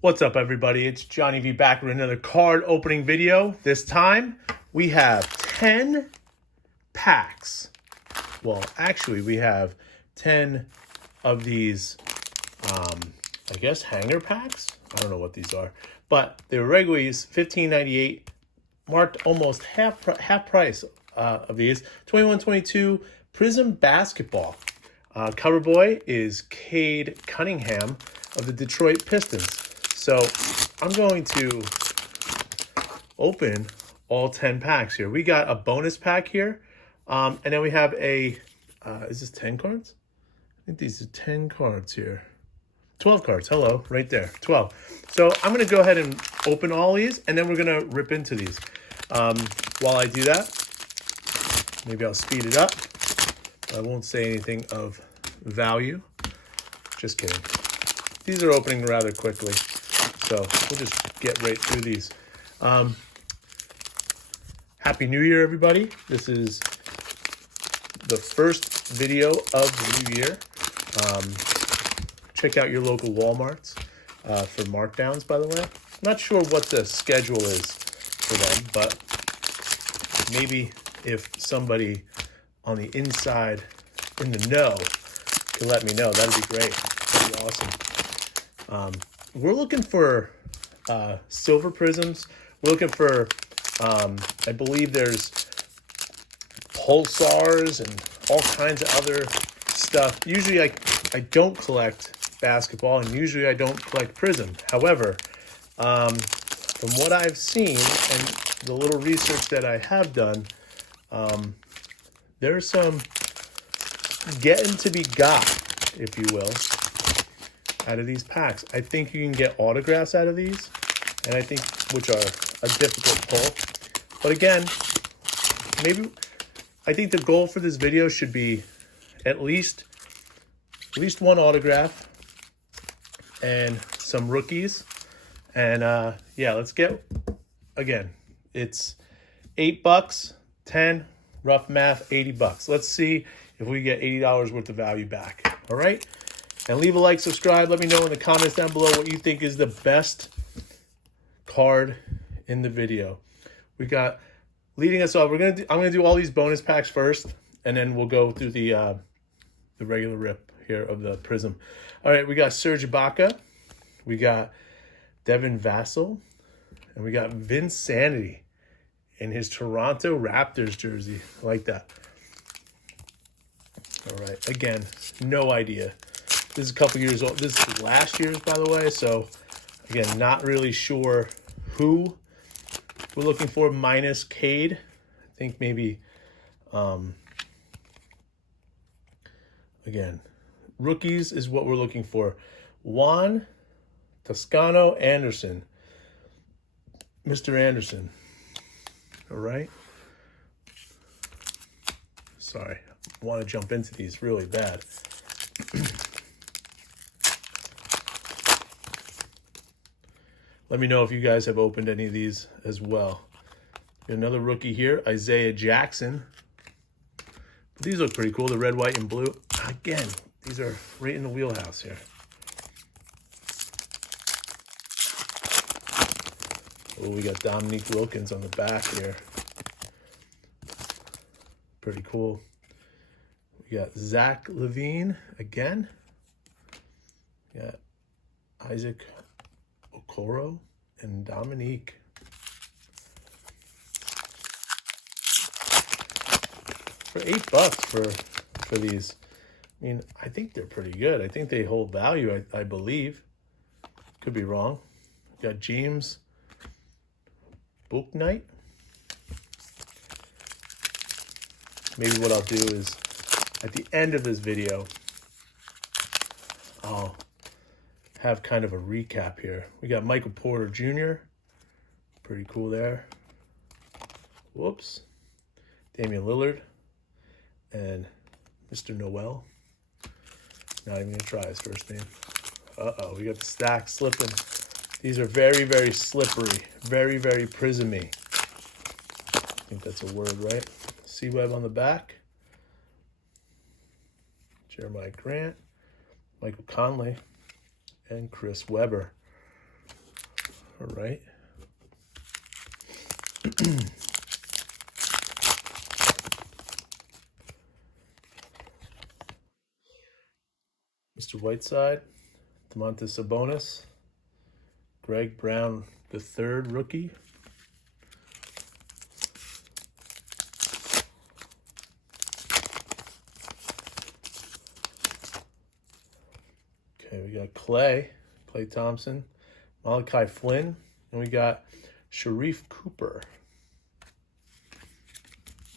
What's up, everybody? It's Johnny V back with another card opening video. This time we have 10 packs. Well, actually we have 10 of these, I guess hanger packs. I don't know what these are, but they were regularly $15.98, marked almost half price of these. 21-22 Prizm Basketball. Cover boy is Cade Cunningham of the Detroit Pistons. So I'm going to open all 10 packs here. We got a bonus pack here. And then we have a, is this 10 cards? I think these are 10 cards here. 12 cards, hello, right there, 12. So I'm gonna go ahead and open all these, and then we're gonna rip into these. While I do that, maybe I'll speed it up. I won't say anything of value. Just kidding. These are opening rather quickly, so we'll just get right through these. Happy New Year, everybody. This is the first video of the new year. Check out your local Walmarts for markdowns, by the way. I'm not sure what the schedule is for them, but maybe if somebody on the inside in the know can let me know, that'd be great. That'd be awesome. We're looking for silver prisms. We're looking for, I believe there's pulsars and all kinds of other stuff. Usually I don't collect basketball, and usually I don't collect Prizm. However, from what I've seen and the little research that I have done, there's some getting to be got, if you will, out of these packs. I think you can get autographs out of these, and I think, which are a difficult pull. But again, maybe, I think the goal for this video should be at least one autograph and some rookies. And yeah, let's get, again, it's $8, 10, rough math, $80. Let's see if we get $80 worth of value back. All right, and leave a like, subscribe. Let me know in the comments down below what you think is the best card in the video. We got, leading us off, I'm gonna do all these bonus packs first, and then we'll go through the regular rip here of the Prizm. All right, we got Serge Ibaka, we got Devin Vassell, and we got Vince Sanity in his Toronto Raptors jersey. I like that. All right, again, no idea. This is a couple years old. This is last year's, by the way. So again, not really sure who we're looking for minus Cade. I think maybe, again, rookies is what we're looking for. Juan Toscano Anderson. Mr. Anderson. All right. Sorry. I want to jump into these really bad. Let me know if you guys have opened any of these as well. Another rookie here, Isaiah Jackson. These look pretty cool, the red, white, and blue. Again, these are right in the wheelhouse here. Oh, we got Dominique Wilkins on the back here. Pretty cool. We got Zach LaVine again. We got Isaac Okoro and Dominique. For $8 for these. I mean, I think they're pretty good. I think they hold value, I believe. Could be wrong. We got James Bouknight. Maybe what I'll do is at the end of this video, I'll have kind of a recap here. We got Michael Porter Jr. Pretty cool there. Whoops. Damian Lillard and Mr. Noel. Not even gonna try his first name. Uh-oh, we got the stack slipping. These are very, very slippery. Very, very prismy. I think that's a word, right? C-Web on the back. Jeremiah Grant, Michael Conley, and Chris Webber. All right. Mr. Whiteside, Domantas Sabonis, Greg Brown III rookie. Okay, we got Klay Thompson, Malachi Flynn, and we got Sharif Cooper.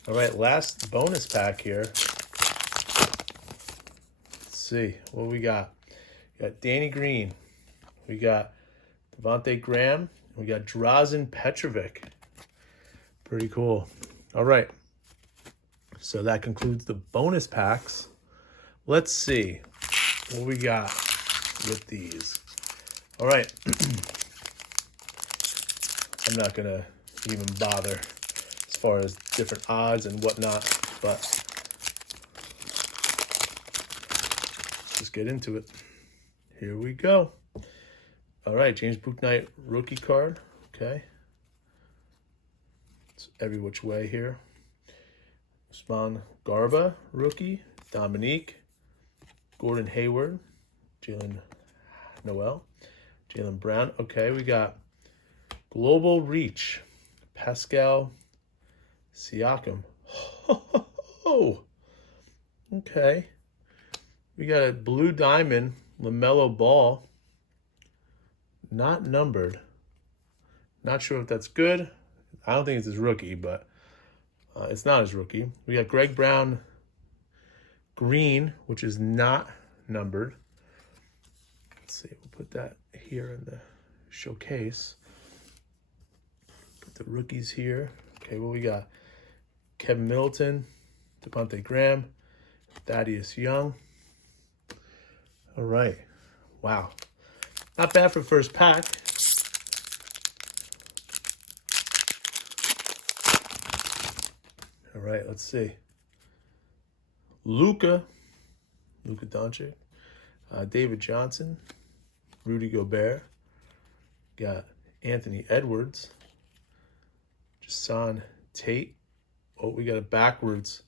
All right, last bonus pack here. Let's see what we got. We got Danny Green. We got Devontae Graham. We got Drazen Petrovic. Pretty cool. All right. So that concludes the bonus packs. Let's see what we got with these. All right. I'm not going to even bother as far as different odds and whatnot, but just get into it. Here we go. All right, James Bouknight rookie card. Okay. It's every which way here. Usman Garba rookie. Dominique. Gordon Hayward. Jalen Noel. Jalen Brown. Okay, we got Global Reach. Pascal Siakam. Oh, okay. We got a blue diamond LaMelo Ball. Not numbered. Not sure if that's good. I don't think it's his rookie, but it's not his rookie. We got Greg Brown Green, which is not numbered. Let's see. We'll put that here in the showcase. Put the rookies here. Okay, what we got? Kevin Middleton, Devontae Graham, Thaddeus Young. All right. Wow. Not bad for first pack. All right, let's see. Luka Doncic, David Johnson, Rudy Gobert. Got Anthony Edwards, Jason Tate. Oh, we got it backwards.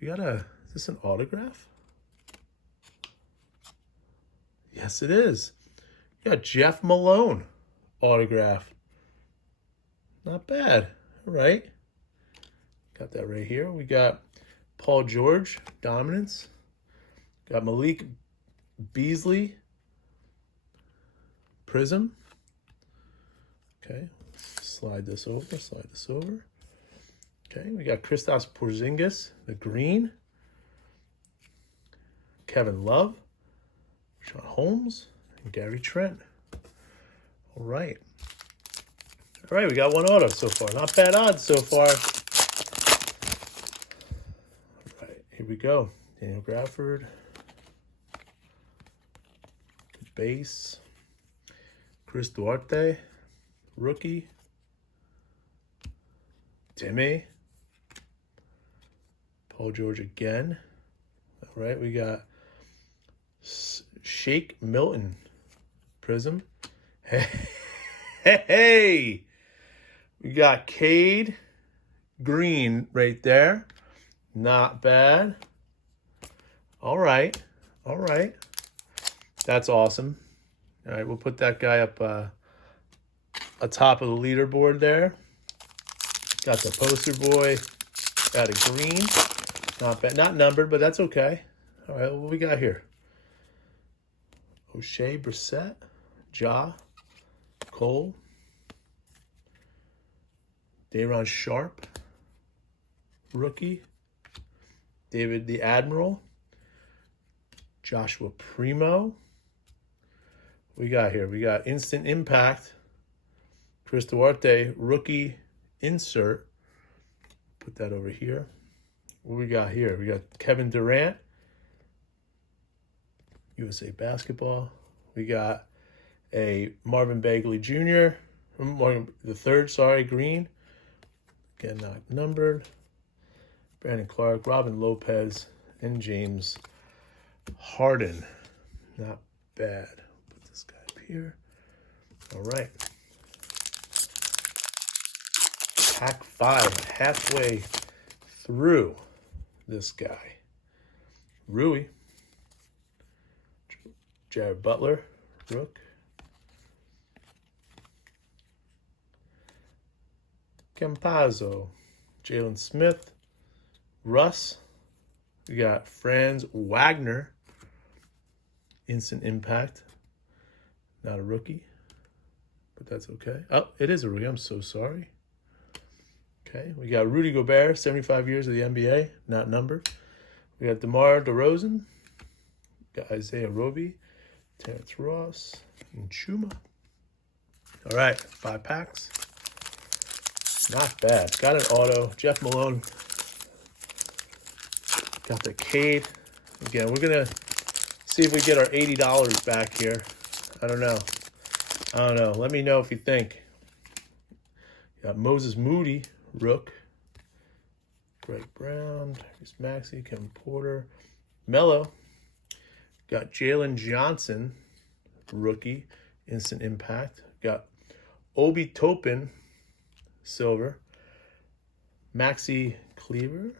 Is this an autograph? Yes, it is. We got Jeff Malone autograph. Not bad. All right. Got that right here. We got Paul George, Dominance. Got Malik Beasley, Prizm. Okay. Slide this over. Okay, we got Kristaps Porzingis, the green. Kevin Love, Sean Holmes, and Gary Trent. All right. All right, we got one auto so far. Not bad odds so far. All right, here we go. Daniel Grafford. Base. Chris Duarte, rookie. Timmy. Paul George again. All right, we got Shake Milton, Prizm. Hey, we got Cade Green right there. Not bad. All right. That's awesome. All right, we'll put that guy up atop of the leaderboard there. Got the poster boy out of green. Not bad. Not numbered, but that's okay. All right, what we got here? O'Shea Brissett, Ja, Cole, Day'Ron Sharp, rookie, David the Admiral, Joshua Primo. We got here. We got Instant Impact, Chris Duarte, rookie insert. Put that over here. What we got here? We got Kevin Durant, USA Basketball. We got a Marvin Bagley Jr., the third, green. Again, not numbered. Brandon Clark, Robin Lopez, and James Harden. Not bad. Put this guy up here. All right. Pack 5, halfway through this guy. Rui. Jared Butler, Rook. Campazzo, Jalen Smith, Russ. We got Franz Wagner, Instant Impact. Not a rookie, but that's okay. Oh, it is a rookie. I'm so sorry. Okay, we got Rudy Gobert, 75 years of the NBA, not numbered. We got DeMar DeRozan, got Isaiah Roby, Terrence Ross, and Chuma. All right, 5 packs. Not bad. Got an auto. Jeff Malone. Got the Cade. Again, we're going to see if we get our $80 back here. I don't know. Let me know if you think. Got Moses Moody, Rook. Greg Brown, Tyrese Maxey, Kevin Porter. Melo. Got Jalen Johnson, rookie, Instant Impact. Got Obi Toppin, silver. Maxi Kleber.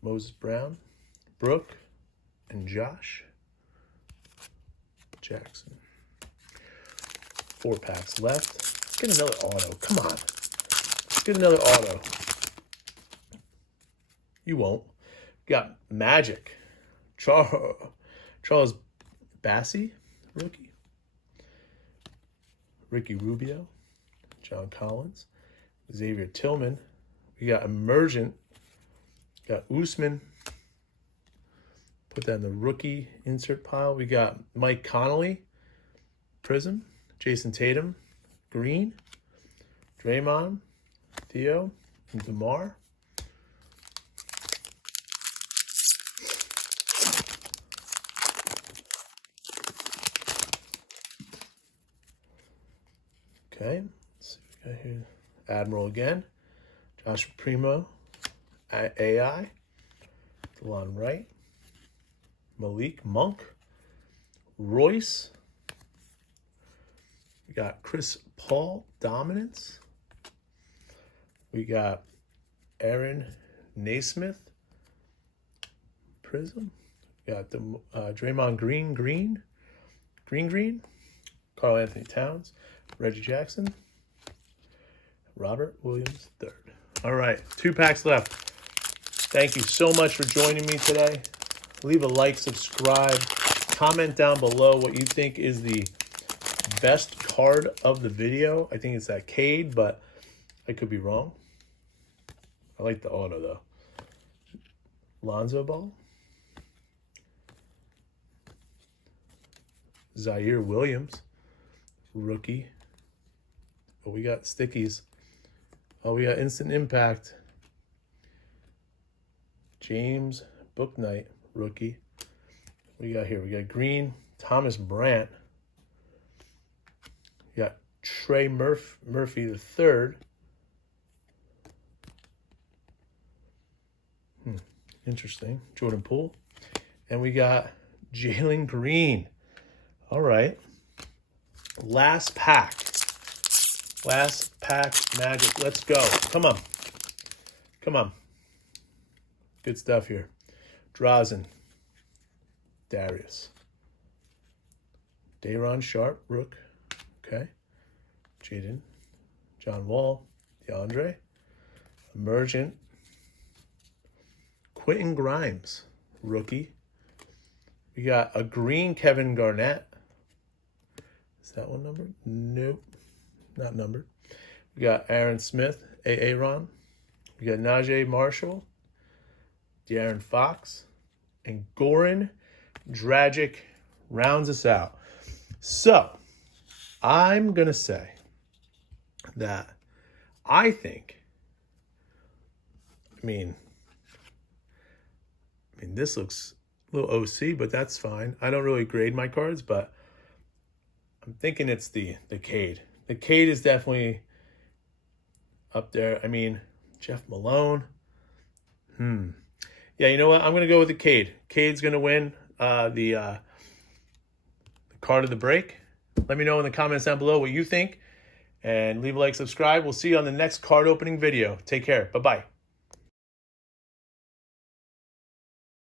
Moses Brown. Brooke and Josh Jackson. 4 packs left. Get another auto. Come on. Get another auto. You won't. Got Magic. Charles Bassey, rookie. Ricky Rubio. John Collins. Xavier Tillman. We got Emergent. Got Usman. Put that in the rookie insert pile. We got Mike Conley. Prizm. Jason Tatum. Green. Draymond. Theo. And DeMar. Okay, let's see what we got here. Admiral again. Josh Primo. AI. DeLon Wright. Malik Monk. Royce. We got Chris Paul Dominance. We got Aaron Naismith. Prizm. We got the Draymond Green. Karl Anthony Towns. Reggie Jackson. Robert Williams III. All right, 2 packs left. Thank you so much for joining me today. Leave a like, subscribe, comment down below what you think is the best card of the video. I think it's that Cade, but I could be wrong. I like the auto, though. Lonzo Ball. Zaire Williams, rookie. Oh, we got stickies. Oh, we got Instant Impact. James Bouknight, rookie. We got here. We got Green, Thomas Brandt. We got Trey Murphy the third. Interesting. Jordan Poole. And we got Jalen Green. All right. Last pack. Last pack magic. Let's go. Come on. Come on. Good stuff here. Drazen. Darius. Day'Ron Sharp, Rook. Okay. Jaden. John Wall. DeAndre. Emergent. Quentin Grimes, rookie. We got a green Kevin Garnett. Is that one numbered? Nope, not numbered. We got Aaron Smith, Aaron. We got Najee Marshall, De'Aaron Fox, and Goran Dragic rounds us out. So, I'm going to say that I think, I mean, this looks a little OC, but that's fine. I don't really grade my cards, but I'm thinking it's the Cade. The Cade is definitely up there. I mean, Jeff Malone. Yeah, you know what? I'm going to go with the Cade. Cade's going to win the card of the break. Let me know in the comments down below what you think. And leave a like, subscribe. We'll see you on the next card opening video. Take care. Bye-bye.